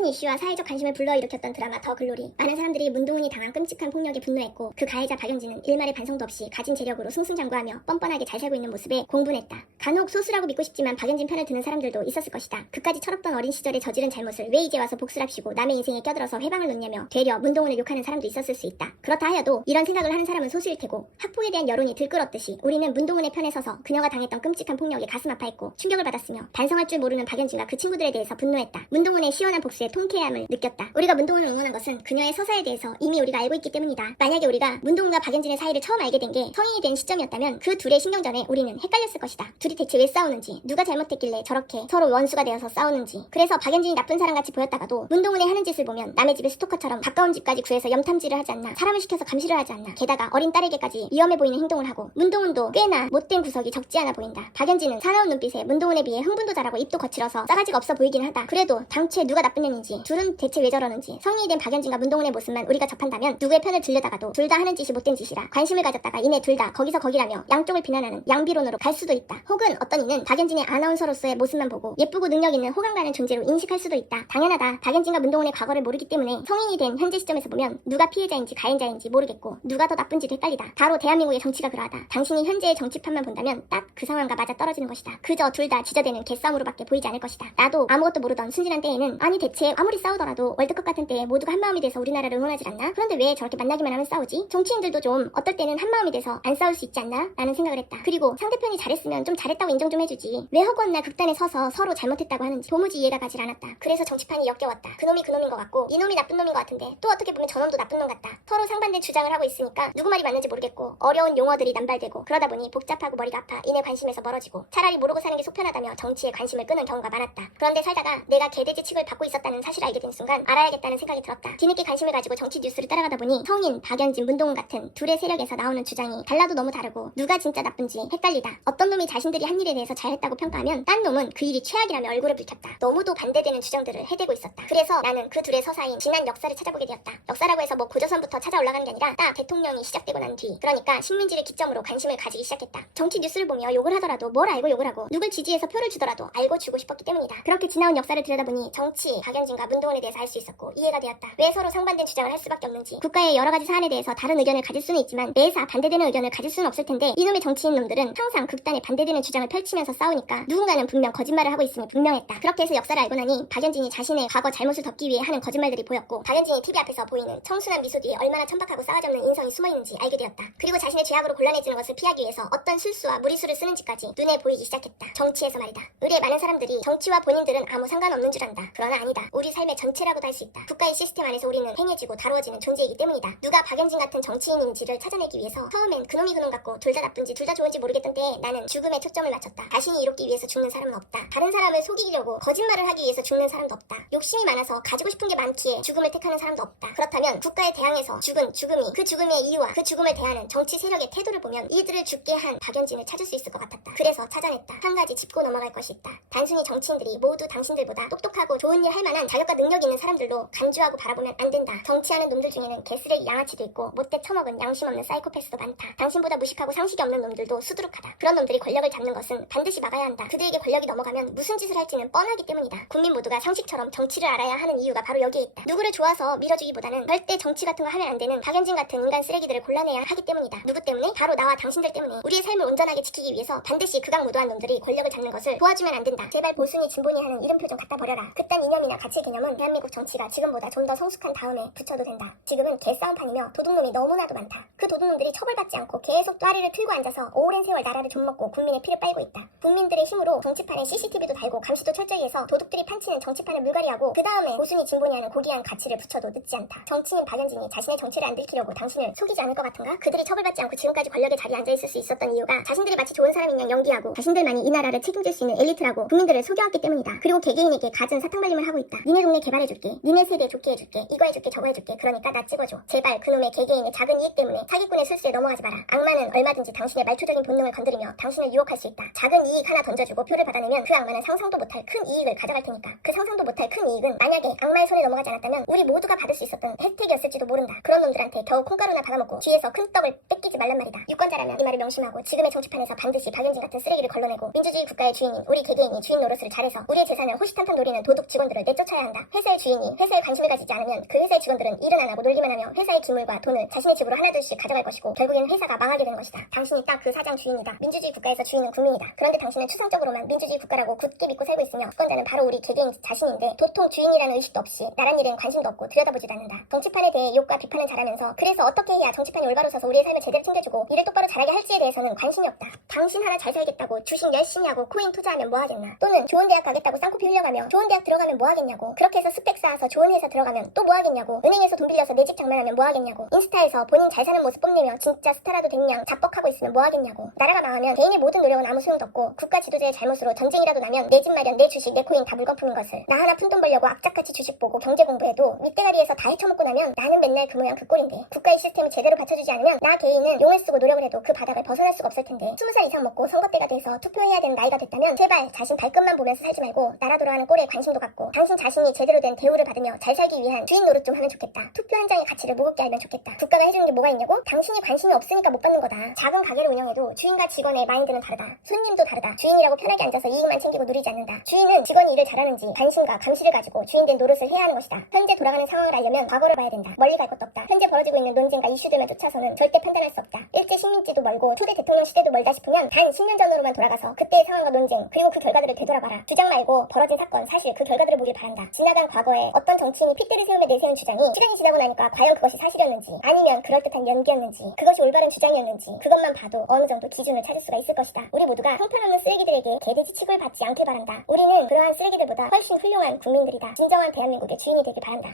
큰 이슈와 사회적 관심을 불러일으켰던 드라마 더 글로리. 많은 사람들이 문동은이 당한 끔찍한 폭력에 분노했고 그 가해자 박연진은 일말의 반성도 없이 가진 재력으로 승승장구하며 뻔뻔하게 잘 살고 있는 모습에 공분했다. 간혹 소수라고 믿고 싶지만 박연진 편을 드는 사람들도 있었을 것이다. 그까지 철없던 어린 시절에 저지른 잘못을 왜 이제 와서 복수랍시고 남의 인생에 껴들어서 회방을 놓냐며 되려 문동은을 욕하는 사람도 있었을 수 있다. 그렇다 하여도 이런 생각을 하는 사람은 소수일 테고 학폭에 대한 여론이 들끓었듯이 우리는 문동은의 편에 서서 그녀가 당했던 끔찍한 폭력에 가슴 아파했고 충격을 받았으며 반성할 줄 모르는 박연진과 그 친구들에 대해서 분노했다. 문동은의 시원한 복수에 통쾌함을 느꼈다. 우리가 문동은을 응원한 것은 그녀의 서사에 대해서 이미 우리가 알고 있기 때문이다. 만약에 우리가 문동은과 박연진의 사이를 처음 알게 된 게 성인이 된 시점이었다면 그 둘의 신경전에 우리는 헷갈렸을 것이다. 둘이 대체 왜 싸우는지, 누가 잘못했길래 저렇게 서로 원수가 되어서 싸우는지. 그래서 박연진이 나쁜 사람같이 보였다가도 문동은의 하는 짓을 보면 남의 집에 스토커처럼 가까운 집까지 구해서 염탐지를 하지 않나, 사람을 시켜서 감시를 하지 않나, 게다가 어린 딸에게까지 위험해 보이는 행동을 하고 문동은도 꽤나 못된 구석이 적지 않아 보인다. 박연진은 사나운 눈빛에 문동은에 비해 흥분도 잘하고 입도 거칠어서 싸가지가 없어 보이긴 하다. 그래도 당최 누가 나쁜 년인지, 둘은 대체 왜 저러는지, 성인이 된 박연진과 문동은의 모습만 우리가 접한다면 누구의 편을 들려다가도 둘 다 하는 짓이 못된 짓이라 관심을 가졌다가 이내 둘 다 거기서 거기라며 양쪽을 비난하는 양비론으로 갈 수도 있다. 혹은 어떤 이는 박연진의 아나운서로서의 모습만 보고 예쁘고 능력 있는 호감 가는 존재로 인식할 수도 있다. 당연하다. 박연진과 문동은의 과거를 모르기 때문에 성인이 된 현재 시점에서 보면 누가 피해자인지 가해자인지 모르겠고 누가 더 나쁜지도 헷갈리다. 바로 대한민국의 정치가 그러하다. 당신이 현재의 정치판만 본다면 딱 그 상황과 맞아 떨어지는 것이다. 그저 둘 다 지저대는 개싸움으로밖에 보이지 않을 것이다. 나도 아무것도 모르던 순진한 때에는 아니 대체 아무리 싸우더라도 월드컵 같은 때에 모두가 한마음이 돼서 우리나라를 응원하지 않나? 그런데 왜 저렇게 만나기만 하면 싸우지? 정치인들도 좀 어떨 때는 한마음이 돼서 안 싸울 수 있지 않나? 라는 생각을 했다. 그리고 상대편이 잘했으면 좀 잘했다고 인정 좀 해주지. 왜 허구한날 극단에 서서 서로 잘못했다고 하는지 도무지 이해가 가질 않았다. 그래서 정치판이 역겨웠다. 그놈이 그놈인 것 같고 이놈이 나쁜 놈인 것 같은데 또 어떻게 보면 저놈도 나쁜 놈 같다. 서로 상반된 주장을 하고 있으니까 누구 말이 맞는지 모르겠고 어려운 용어들이 남발되고 그러다 보니 복잡하고 머리가 아파 인의 관심에서 멀어지고 차라리 모르고 사는 게 속편하다며 정치에 관심을 끄는 경우가 많았다. 그런데 살다가 내가 개돼지 취급을 받고 있었다는 사실을 알게 된 순간 알아야겠다는 생각이 들었다. 뒤늦게 관심을 가지고 정치 뉴스를 따라가다 보니 성인, 박연진, 문동은 같은 둘의 세력에서 나오는 주장이 달라도 너무 다르고 누가 진짜 나쁜지 헷갈리다. 어떤 놈이 자신들이 한 일에 대해서 잘했다고 평가하면 딴 놈은 그 일이 최악이라며 얼굴을 붉혔다. 너무도 반대되는 주장들을 해대고 있었다. 그래서 나는 그 둘의 서사인 지난 역사를 찾아보게 되었다. 역사라고 해서 뭐 고조선부터 찾아 올라가는 게 아니라 딱 대통령이 시작되고 난 뒤, 그러니까 식민지를 기점으로 관심을 가지기 시작했다. 정치 뉴스를 보며 욕을 하더라도 뭘 알고 욕을 하고 누굴 지지해서 표를 주더라도 알고 주고 싶었기 때문이다. 그렇게 지나온 역사를 들여다보니 정치, 박연진과 문동은에 대해서 알 수 있었고 이해가 되었다. 왜 서로 상반된 주장을 할 수밖에 없는지. 국가의 여러 가지 사안에 대해서 다른 의견을 가질 수는 있지만 매사 반대되는 의견을 가질 수는 없을 텐데 이놈의 정치인 놈들은 항상 극단에 반대되는 주장을 펼치면서 싸우니까 누군가는 분명 거짓말을 하고 있음이 분명했다. 그렇게 해서 역사를 알고 나니 박연진이 자신의 과거 잘못을 덮기 위해 하는 거짓말들이 보였고 박연진이 TV 앞에서 보이는 청순한 미소 뒤에 얼마나 천박하고 싸가지 없는 인성이 숨어있는지 알게 되었다. 그리고 자신의 죄악으로 곤란해지는 것을 피하기 위해서 어떤 술수와 무리수를 쓰는지까지 눈에 보이기 시작했다. 정치에서 말이다. 의뢰 많은 사람들이 정치와 본인들은 아무 상관없는 줄 안다. 그러나 아니다. 우리 삶의 전체라고도 할 수 있다. 국가의 시스템 안에서 우리는 행해지고 다루어지는 존재이기 때문이다. 누가 박연진 같은 정치인인지를 찾아내기 위해서 처음엔 그놈이 그놈 같고 둘 다 나쁜지 둘 다 좋은지 모르겠던 때에 나는 죽음에 초점을 맞췄다. 자신이 이롭기 위해서 죽는 사람은 없다. 다른 사람을 속이려고 거짓말을 하기 위해서 죽는 사람도 없다. 욕심이 많아서 가지고 싶은 게 많기에 죽음을 택하는 사람도 없다. 그렇다면 국가에 대항해서 죽은 죽음이 그 죽음의 이유와 그 죽음을 대하는 정치 세력의 태도를 보면 이들을 죽게 한 박연진을 찾을 수 있을 것 같았다. 그래서 찾아냈다. 한 가지 짚고 넘어갈 것이 있다. 단순히 정치인들이 모두 당신들보다 똑똑하고 좋은 일 할 만한 자격과 능력이 있는 사람들로 간주하고 바라보면 안 된다. 정치하는 놈들 중에는 개쓰레기 양아치도 있고 못돼 처먹은 양심 없는 사이코패스도 많다. 당신보다 무식하고 상식이 없는 놈들도 수두룩하다. 그런 놈들이 권력을 잡는 것은 반드시 막아야 한다. 그들에게 권력이 넘어가면 무슨 짓을 할지는 뻔하기 때문이다. 국민 모두가 상식처럼 정치를 알아야 하는 이유가 바로 여기에 있다. 누구를 좋아서 밀어주기보다는 절대 정치 같은 거 하면 안 되는 박연진 같은 인간 쓰레기들을 골라내야 하기 때문이다. 누구 때문에? 바로 나와 당신들 때문에. 우리의 삶을 온전하게 지키기 위해서 반드시 극악무도한 놈들이 권력을 잡는 것을 도와주면 안 된다. 제발 보수니 진보니 하는 이름표 좀 갖다 버려라. 그딴 이념이나 가치 개념은 대한민국 정치가 지금보다 좀 더 성숙한 다음에 붙여도 된다. 지금은 개싸움판이며 도둑놈이 너무나도 많다. 그 도둑놈들이 처벌받지 않고 계속 또아리를 틀고 앉아서 오랜 세월 나라를 좀먹고 국민의 피를 빨고 있다. 국민들의 힘으로 정치판에 CCTV도 달고 감시도 철저히 해서 도둑들이 판치는 정치판을 물갈이하고 그 다음에 보수니 진보니 하는 고귀한 가치를 붙여도 늦지 않다. 정치인 박연진이 자신의 정치를 안 들키려고 당신을 속이지 않을 것 같은가? 그들이 처벌받지 않고 지금까지 권력의 자리에 앉아있을 수 있었던 이유가 자신들이 마치 좋은 사람인 양 연기하고 자신들만이 이 나라를 책임질 수 있는 엘리트라고 국민들을 속여왔기 때문이다. 그리고 개개인에게 갖은 사탕발림을 하고 있다. 니네 동네 개발해줄게. 니네 세대 좋게 해줄게. 이거 해줄게 저거 해줄게. 그러니까 나 찍어줘. 제발 그놈의 개개인의 작은 이익 때문에 사기꾼의 술수에 넘어가지 마라. 악마는 얼마든지 당신의 말초적인 본능을 건드리며 당신을 유혹할 수 있다. 작은 이익 하나 던져주고 표를 받아내면 그 악마는 상상도 못할 큰 이익을 가져갈 테니까. 그 상상도 못할 큰 이익은 만약에 악마의 손에 넘어가지 않았다면 우리 모두가 받을 수 있었던 혜택이었을지도 모른다. 그런 놈들한테 겨우 콩가루나 받아먹고 뒤에서 큰 떡을 뺏기지 말란 말이다. 유권자라면 이 말을 명심하고 지금의 정치판에서 반드시 박연진 같은 쓰레기를 걸러내고 민주주의 국가의 주인인 우리 개개인이 주인 노릇을 잘해서 우리의 재산을 호시탐탐 노리는 도둑 직원들을 내쫓아 쳐야 한다. 회사의 주인이 회사에 관심을 가지지 않으면 그 회사의 직원들은 일은 안 하고 놀기만 하며 회사의 기물과 돈을 자신의 집으로 하나둘씩 가져갈 것이고 결국엔 회사가 망하게 되는 것이다. 당신이 딱 그 사장 주인이다. 민주주의 국가에서 주인은 국민이다. 그런데 당신은 추상적으로만 민주주의 국가라고 굳게 믿고 살고 있으며 주권자는 바로 우리 개개인 자신인데 도통 주인이라는 의식도 없이 나란 일엔 관심도 없고 들여다보지도 않는다. 정치판에 대해 욕과 비판은 잘하면서 그래서 어떻게 해야 정치판이 올바로 서서 우리의 삶을 제대로 챙겨주고 일을 똑바로 잘하게 할지에 대해서는 관심이 없다. 당신 하나 잘 살겠다고 주식 열심히 하고 코인 투자하면 뭐 하겠나. 또는 좋은 대학 가겠다고 쌍코피 흘려가며 좋은 대학 들어가면 뭐 하겠냐고. 그렇게 해서 스펙 쌓아서 좋은 회사 들어가면 또 뭐 하겠냐고. 은행에서 돈 빌려서 내 집 장만하면 뭐 하겠냐고. 인스타에서 본인 잘 사는 모습 뽐내며 진짜 스타라도 됐냐 자뻑하고 있으면 뭐 하겠냐고. 나라가 망하면 개인의 모든 노력은 아무 소용도 없고 국가 지도자의 잘못으로 전쟁이라도 나면 내 집 마련, 내 주식, 내 코인 다 물거품인 것을. 나 하나 푼돈 벌려고 악착같이 주식 보고 경제 공부해도 밑대가리에서 다 헤쳐먹고 나면 나는 맨날 그 모양 그 꼴인데 국가의 시스템을 제대로 받쳐주지 않으면 나 개인은 용을 쓰고 노력을 해도 그 바닥을 벗어날 수가 없을 텐데 20살 이상 먹고 선거 때가 돼서 투표해야 되는 나이가 됐다면 제발 자신 발끝만 보면서 살지 말고 나라 돌아가는 꼴에 관심도 갖고 당신 자신이 제대로 된 대우를 받으며 잘 살기 위한 주인 노릇 좀 하면 좋겠다. 투표 한 장의 가치를 무겁게 알면 좋겠다. 국가가 해주는 게 뭐가 있냐고? 당신이 관심이 없으니까 못 받는 거다. 작은 가게를 운영해도 주인과 직원의 마인드는 다르다. 손님도 다르다. 주인이라고 편하게 앉아서 이익만 챙기고 누리지 않는다. 주인은 직원이 일을 잘하는지 관심과 감시를 가지고 주인된 노릇을 해야 하는 것이다. 현재 돌아가는 상황을 알려면 과거를 봐야 된다. 멀리 갈 것도 없다. 현재 벌어지고 있는 논쟁과 이슈들만 쫓아서는 절대 판단할 수 없다. 일제 식민지도 멀고 초대 대통령 시대도 멀다 싶으면 단 10년 전으로만 돌아가서 그때의 상황과 논쟁 그리고 그 결과들을 되돌아봐라. 주장 말고 벌어진 사건 사실 그 결과들을 보길 바란다. 지나간 과거에 어떤 정치인이 핏대를 세우며 내세운 주장이 시간이 지나고 나니까 과연 그것이 사실이었는지 아니면 그럴듯한 연기였는지 그것이 올바른 주장이었는지 그것만 봐도 어느 정도 기준을 찾을 수가 있을 것이다. 우리 모두가 형편없는 쓰레기들에게 개돼지 취급을 받지 않길 바란다. 우리는 그러한 쓰레기들보다 훨씬 훌륭한 국민들이다. 진정한 대한민국의 주인이 되길 바란다.